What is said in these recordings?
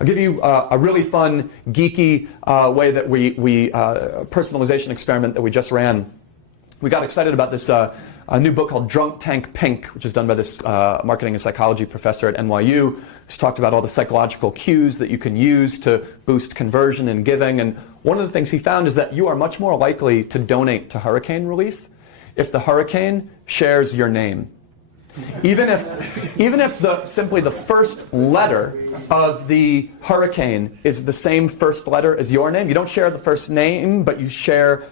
I'll give you a really fun, geeky way that we personalization experiment that we just ran. We got excited about this a new book called Drunk Tank Pink, which is done by this marketing and psychology professor at NYU, who's talked about all the psychological cues that you can use to boost conversion and giving. And one of the things he found is that you are much more likely to donate to hurricane relief if the hurricane shares your name. Even if simply the first letter of the hurricane is the same first letter as your name, you don't share the first name, but you share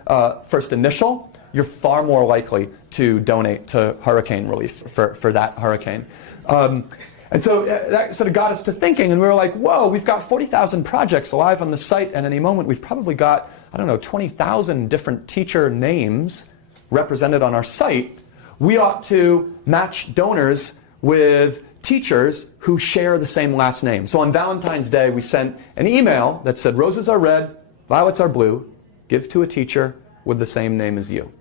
first initial, you're far more likely to donate to hurricane relief for that hurricane. And so that sort of got us to thinking, and we were like, whoa, we've got 40,000 projects live on the site, and at any moment we've probably got, 20,000 different teacher names represented on our site. We ought to match donors with teachers who share the same last name. So on Valentine's Day, we sent an email that said, roses are red, violets are blue, give to a teacher with the same name as you.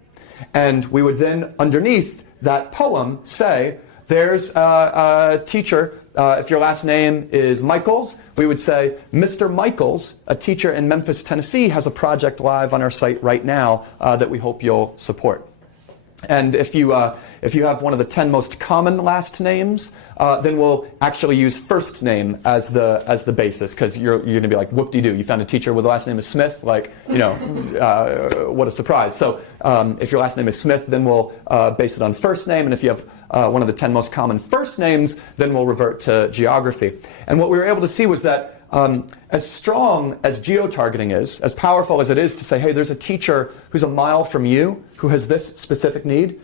And we would then, underneath that poem, say, there's a teacher, if your last name is Michaels, we would say, Mr. Michaels, a teacher in Memphis, Tennessee, has a project live on our site right now that we hope you'll support. And if you have one of the 10 most common last names, then we'll actually use first name as the basis, because you're going to be like, whoop-de-doo, you found a teacher with the last name is Smith, what a surprise. So if your last name is Smith, then we'll base it on first name, and if you have one of the 10 most common first names, then we'll revert to geography. And what we were able to see was that as strong as geo-targeting is, as powerful as it is to say, hey, there's a teacher who's a mile from you who has this specific need,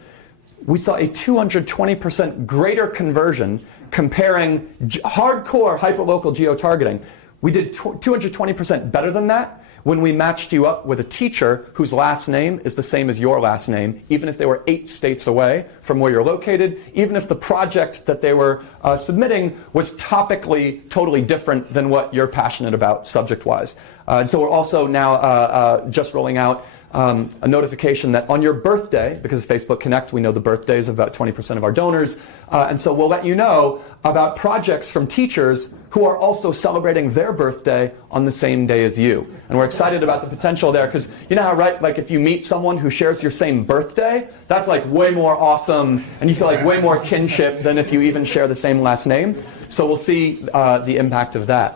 we saw a 220% greater conversion comparing hardcore hyperlocal geo-targeting. We did 220% better than that when we matched you up with a teacher whose last name is the same as your last name, even if they were 8 states away from where you're located, even if the project that they were submitting was topically totally different than what you're passionate about subject-wise. And so we're also now just rolling out a notification that on your birthday, because of Facebook Connect, we know the birthdays of about 20% of our donors, and so we'll let you know about projects from teachers who are also celebrating their birthday on the same day as you. And we're excited about the potential there, because you know how, right, like if you meet someone who shares your same birthday, that's like way more awesome, and you feel like way more kinship than if you even share the same last name. So we'll see the impact of that.